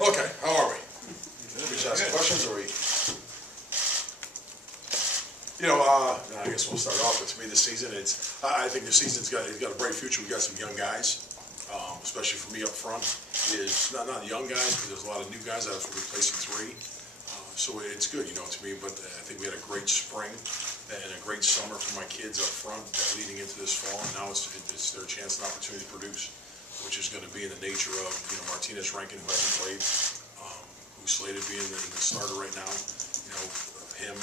Okay, how are we? We just ask questions, or we? You know, I guess we'll start off with, to me, this season, I think the season's got a bright future. We got some young guys, especially for me up front, is not young guys, but there's a lot of new guys. I was replacing 3. So it's good, you know, to me, but I think we had a great spring and a great summer for my kids up front leading into this fall, and now it's their chance and opportunity to produce, which is going to be in the nature of, you know, Martinez Rankin, who hasn't played, who's slated to be in the starter right now, you know, him.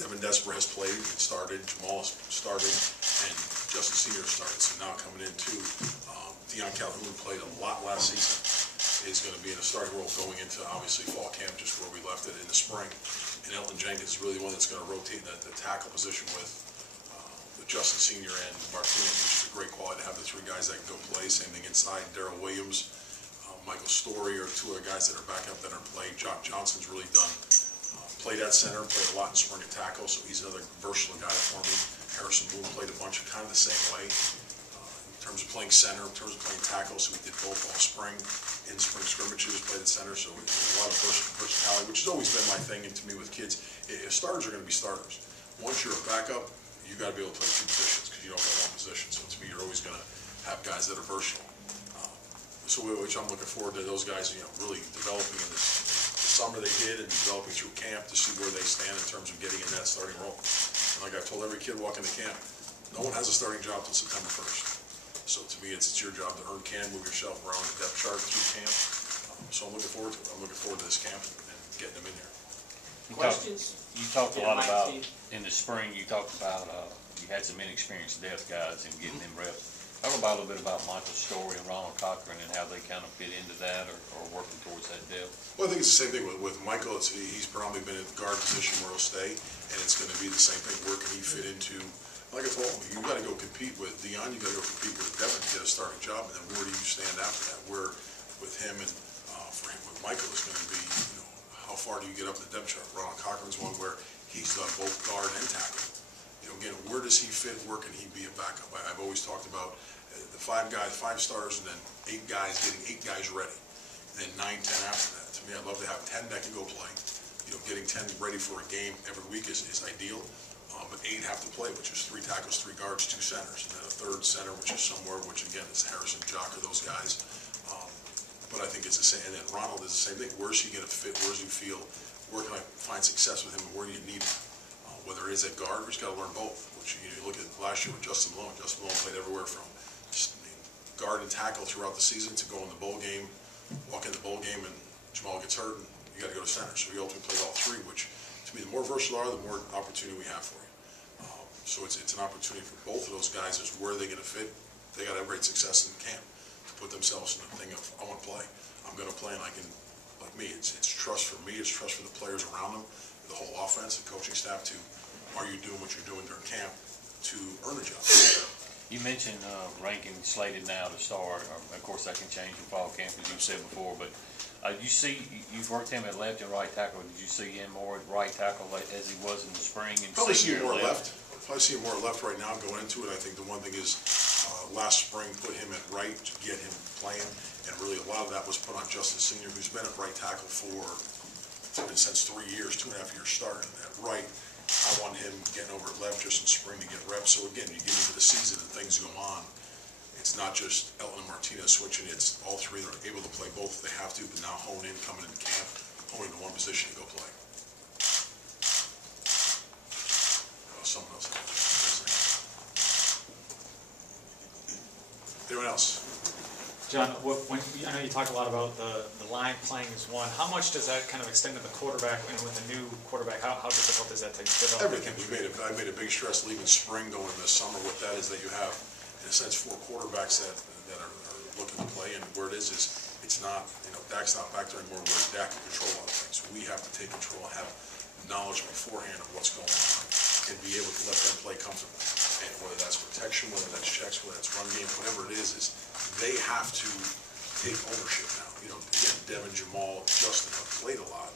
Devin Desper has played and started, Jamal has started, and Justin Senior started, so now coming in too. Deion Calhoun played a lot last season, is going to be in a starting role going into, obviously, fall camp, just where we left it in the spring. And Elton Jenkins is really the one that's going to rotate the tackle position with Justin Senior and Martinez, which is a great quality to have the 3 guys that can go play. Same thing inside, Darrell Williams, Michael Story are 2 other guys that are back up that are playing. Jock Johnson's really played at center, played a lot in spring and tackle, so he's another versatile guy for me. Harrison Boone played a bunch of kind of the same way. In terms of playing center, in terms of playing tackle, so we did both all spring. In spring scrimmages, played at center, so there's a lot of versatility, which has always been my thing, and to me with kids, starters are going to be starters. Once you're a backup, you got to be able to play 2 positions, because you don't got 1 position, so to me, you're always going to have guys that are versatile. Which I'm looking forward to those guys, you know, really developing in this summer they did, and developing through camp to see where they stand in terms of getting in that starting role. And like I've told every kid walking to camp, no one has a starting job till September 1st. So to me, it's your job to earn can, move yourself around the depth chart through camp. So I'm looking forward to it. I'm looking forward to this camp and getting them in here. Questions? You talked a lot about, in the spring, you talked about, you had some inexperienced depth guys and getting them reps. Talk about a little bit about Michael Story and Ronald Cochran and how they kind of fit into that or working towards that depth. Well, I think it's the same thing with Michael. He's probably been in the guard position where he'll stay, and it's going to be the same thing. Where can he fit into? Like I told him, you got to go compete with Deion. You got to go compete with Devin to get a starting job, and then where do you stand after that? Where with him and for him with Michael is going to be, you know, how far do you get up the depth chart? Ronald Cochran's one where he's done both guard and tackle. You know, again, where does he fit? Where can he be a backup? I've always talked about the 5 starters, and then 8 guys, getting 8 guys ready, and then 9, 10 after that. To me, I'd love to have 10 that can go play. You know, getting 10 ready for a game every week is ideal, but 8 have to play, which is 3 tackles, 3 guards, 2 centers, and then a 3rd center, which is somewhere, which again is Harrison, Jock, or those guys. But I think it's the same, and then Ronald is the same thing. Where's he going to fit? Where does he feel? Where can I find success with him, and where do you need him? Whether it is at guard, or he's got to learn both, which you look at last year with Justin Malone. Justin Malone played everywhere from guard and tackle throughout the season to go in the bowl game, walk in the bowl game, and Jamal gets hurt, and you got to go to center. So he ultimately played all 3, which to me, the more versatile are, the more opportunity we have for you. So it's an opportunity for both of those guys. Is where are they going to fit? They got to have great success in camp to put themselves in the thing of, I want to play. I'm going to play, and I can, like me, it's trust for me, it's trust for the players around them, the whole offense, the coaching staff, to are you doing what you're doing during camp to earn the job? You mentioned Rankin slated now to start. Of course, that can change in fall camp, as you said before. But you've worked him at left and right tackle. Did you see him more at right tackle as he was in the spring? And probably see him more left. Probably see him more left right now going into it. I think the one thing is last spring put him at right to get him playing, and really a lot of that was put on Justin Senior, who's been at right tackle for since 3 years, 2.5 years starting at right. I want him getting over at left just in spring to get reps. So again, you get into the season and things go on. It's not just Elton and Martinez switching. It's all 3 that are able to play both if they have to, but now hone in, coming into camp, hone into 1 position to go play. Someone else. Anyone else? John, I know you talk a lot about the line playing as one. How much does that kind of extend to the quarterback? And with a new quarterback, how difficult is that to develop? Everything. I made a big stress leaving spring going into summer. What that is that you have, in a sense, 4 quarterbacks that are looking to play, and where it is it's not, you know, Dak's not back there anymore where Dak can control a lot of things. We have to take control and have knowledge beforehand of what's going on and be able to let them play comfortably. And whether that's protection, whether that's checks, whether that's run game, whatever it is they have to take ownership now. You know, again, Devin, Jamal, Justin have played a lot.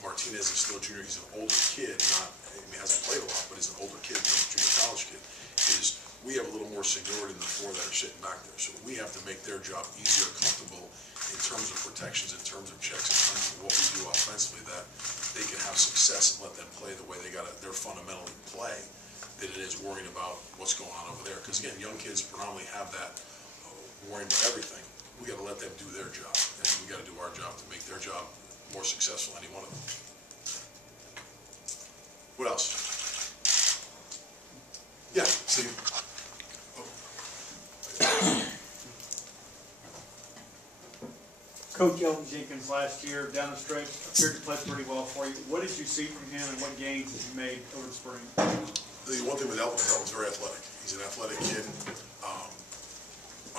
Martinez is still a junior. He's an older kid, he hasn't played a lot, but he's an older kid, he's a junior college kid. We have a little more seniority than the 4 that are sitting back there. So we have to make their job easier, comfortable, in terms of protections, in terms of checks, in terms of what we do offensively, that they can have success and let them play the way they're fundamentally play, than it is worrying about what's going on over there. Because again, young kids predominantly have that worrying about everything. We got to let them do their job, and we got to do our job to make their job more successful, any one of them. What else? Yeah, Steve. Coach Elton Jenkins last year down the stretch appeared to play pretty well for you. What did you see from him, and what gains has he made over the spring? The one thing with Elton's very athletic. He's an athletic kid,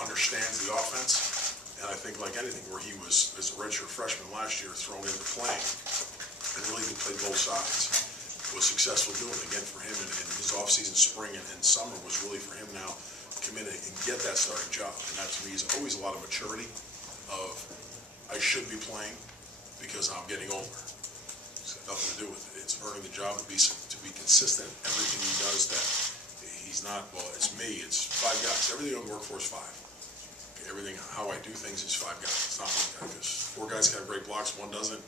understands the offense, and I think like anything, where he was, as a redshirt freshman last year, thrown into playing, and really did play both sides. Was successful doing it. Again, for him, and his offseason, spring, and summer was really for him now to come in and get that starting job. And that to me is always a lot of maturity of, I should be playing because I'm getting older. It's got nothing to do with it. It's earning the job to be consistent in everything he does. That he's not, well, it's me, it's 5 guys. Everything I work for is 5. Okay, everything, how I do things is 5 guys. It's not 1 guy, because 4 guys can have great blocks, 1 doesn't.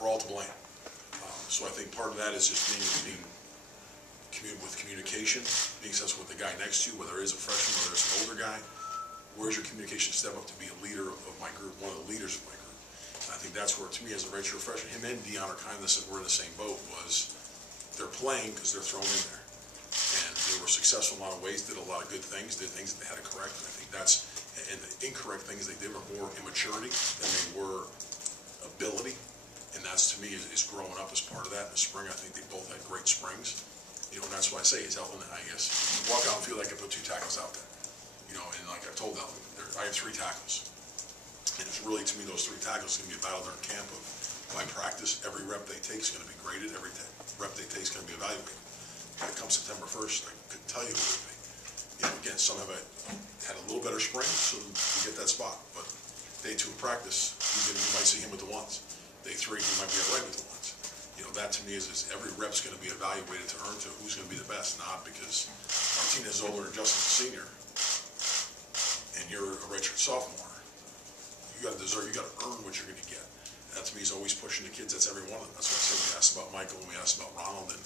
We're all to blame. So I think part of that is just being with communication, being successful with the guy next to you, whether it's a freshman, whether it's an older guy. Where's your communication step up to be a leader of my group, one of the leaders of my group? And I think that's where, to me, as a redshirt freshman, him and Dion are kind of this, we're in the same boat, was they're playing because they're thrown in there. And they were successful in a lot of ways, did a lot of good things, did things that they had to correct. And I think that's, and the incorrect things they did were more immaturity than they were ability. And that's, to me, is growing up as part of that. In the spring, I think they both had great springs. You know, and that's why I say, he's Elton, I guess, you walk out and feel like I put 2 tackles out there. You know, and like I told Elton, I have 3 tackles. And it's really, to me, those 3 tackles are going to be a battle during camp of, by practice, every rep they take is going to be graded, every rep they take is going to be evaluated. Come September 1st, I couldn't tell you who it would be. You know, again, some have had a little better spring, so you get that spot. But day 2 of practice, you might see him with the 1s. Day 3, he might be right with the 1s. You know, that to me is every rep's going to be evaluated to earn to who's going to be the best, not because Martinez is older and Justin's a senior, and you're a redshirt sophomore. You got to deserve, you got to earn what you're going to get. And that to me is always pushing the kids. That's every one of them. That's why I said we asked about Michael, and we asked about Ronald, and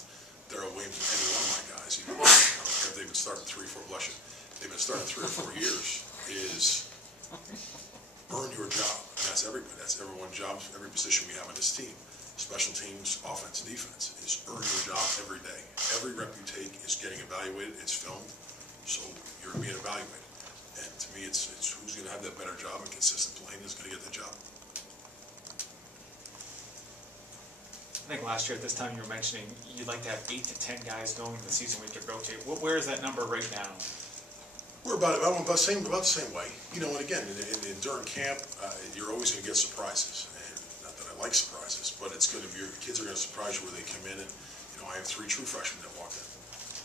Darrell Williams, and any one of my guys. Even I don't care if they've been starting 3 or 4, bless you, they've been starting 3 or 4 years. Is earn your job. And that's everybody. That's everyone's job. Every position we have on this team. Special teams, offense, defense, is earn your job every day. Every rep you take is getting evaluated, it's filmed, so you're being evaluated. And to me, it's who's going to have that better job and consistent playing is going to get the job. I think last year at this time you were mentioning you'd like to have 8 to 10 guys going into the season we could rotate. Where is that number right now? We're about the same way. You know, and again, during camp, you're always going to get surprises. Like surprises, but it's going to be, your kids are going to surprise you where they come in. And you know, I have 3 true freshmen that walked in.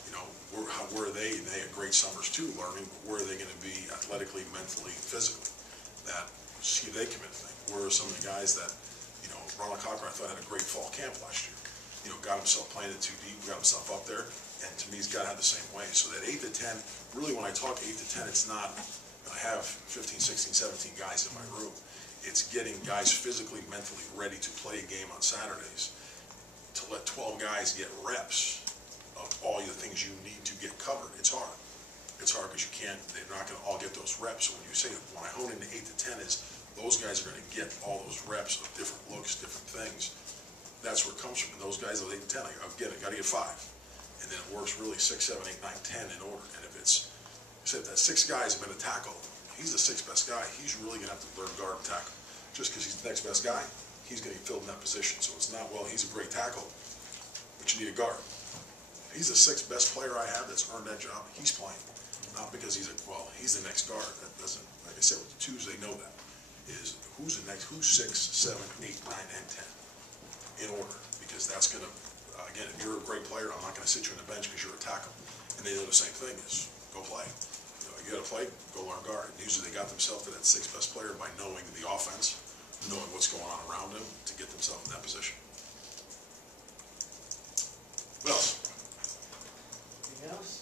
You know, where are they? And they had great summers too, learning. But where are they going to be athletically, mentally, physically? That see they come in and think. Where are some of the guys that, you know, Ronald Cochran I thought had a great fall camp last year. You know, got himself playing it too deep, got himself up there, and to me he's got to have the same way. So that 8 to 10, really when I talk 8 to 10, it's not. I have 15, 16, 17 guys in my room. It's getting guys physically, mentally ready to play a game on Saturdays. To let 12 guys get reps of all the things you need to get covered, it's hard. It's hard because they're not going to all get those reps. So when you say, when I hone into 8 to 10 is, those guys are going to get all those reps of different looks, different things. That's where it comes from. And those guys, those 8 to 10, I got to get 5. And then it works really 6, 7, 8, 9, 10 in order. And if it's, say that 6 guys have been a tackle, he's the 6th best guy. He's really going to have to learn guard and tackle. Just because he's the next best guy, he's getting filled in that position. So it's not, well, he's a great tackle, but you need a guard. He's the 6th best player I have that's earned that job. He's playing. Not because he's the next guard. That doesn't, like I said, with the 2s, they know that. Is who's the next, who's 6, 7, 8, 9, and 10 in order. Because that's going to, again, if you're a great player, I'm not going to sit you on the bench because you're a tackle. And they know the same thing is, go play. You got to play, go learn guard. And usually they got themselves to that 6th best player by knowing the offense, knowing what's going on around them to get themselves in that position. What else? Anything else?